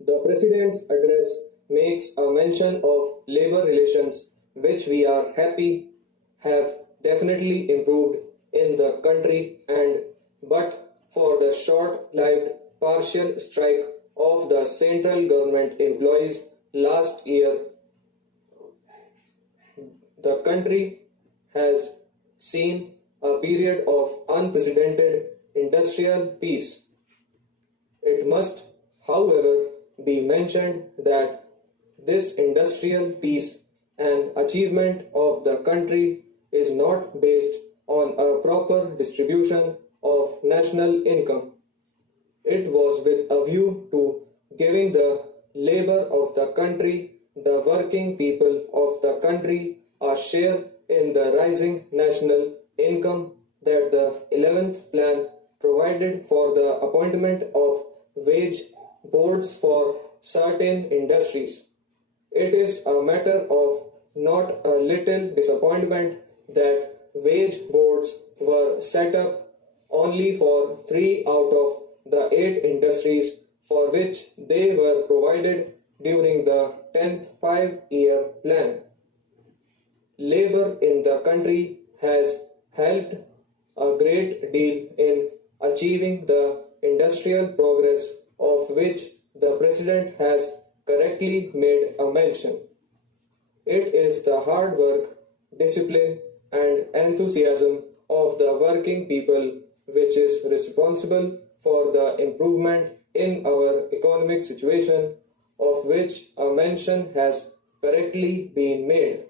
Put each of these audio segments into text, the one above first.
The President's address makes a mention of labor relations, which we are happy have definitely improved in the country, and but for the short-lived partial strike of the central government employees last year, the country has seen a period of unprecedented industrial peace. It must, however, be mentioned that this industrial peace and achievement of the country is not based on a proper distribution of national income. It was with a view to giving the labor of the country, the working people of the country, a share in the rising national income that the 11th plan provided for the appointment of wage boards for certain industries. It is a matter of not a little disappointment that wage boards were set up only for 3 out of the 8 industries for which they were provided during the 10th 5-year plan. Labor in the country has helped a great deal in achieving the industrial progress of which the President has correctly made a mention. It is the hard work, discipline, and enthusiasm of the working people which is responsible for the improvement in our economic situation, of which a mention has correctly been made.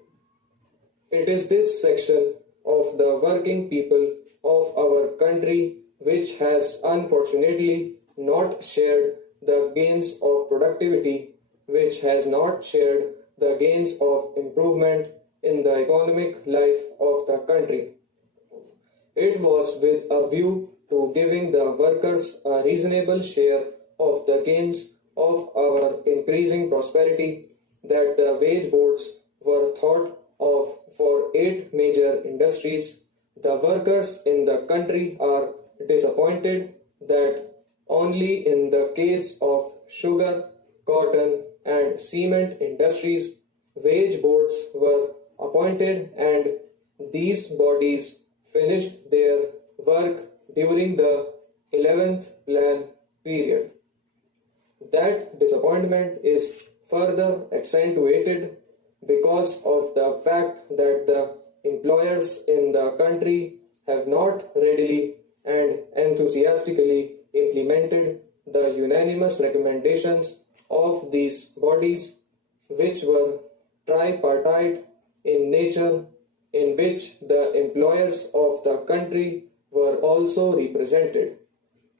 It is this section of the working people of our country which has unfortunately not shared the gains of productivity, which has not shared the gains of improvement in the economic life of the country. It was with a view to giving the workers a reasonable share of the gains of our increasing prosperity that the wage boards were thought of for 8 major industries. The workers in the country are disappointed that only in the case of sugar, cotton, and cement industries, wage boards were appointed, and these bodies finished their work during the 11th plan period. That disappointment is further accentuated because of the fact that the employers in the country have not readily and enthusiastically implemented the unanimous recommendations of these bodies, which were tripartite in nature, in which the employers of the country were also represented.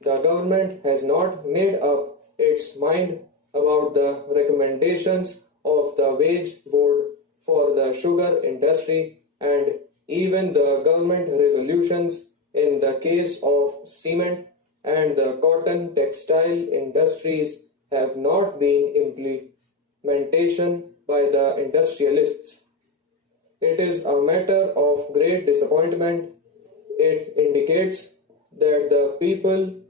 The government has not made up its mind about the recommendations of the wage board for the sugar industry, and even the government resolutions in the case of cement and the cotton textile industries have not been implementation by the industrialists. It is a matter of great disappointment. It indicates that the people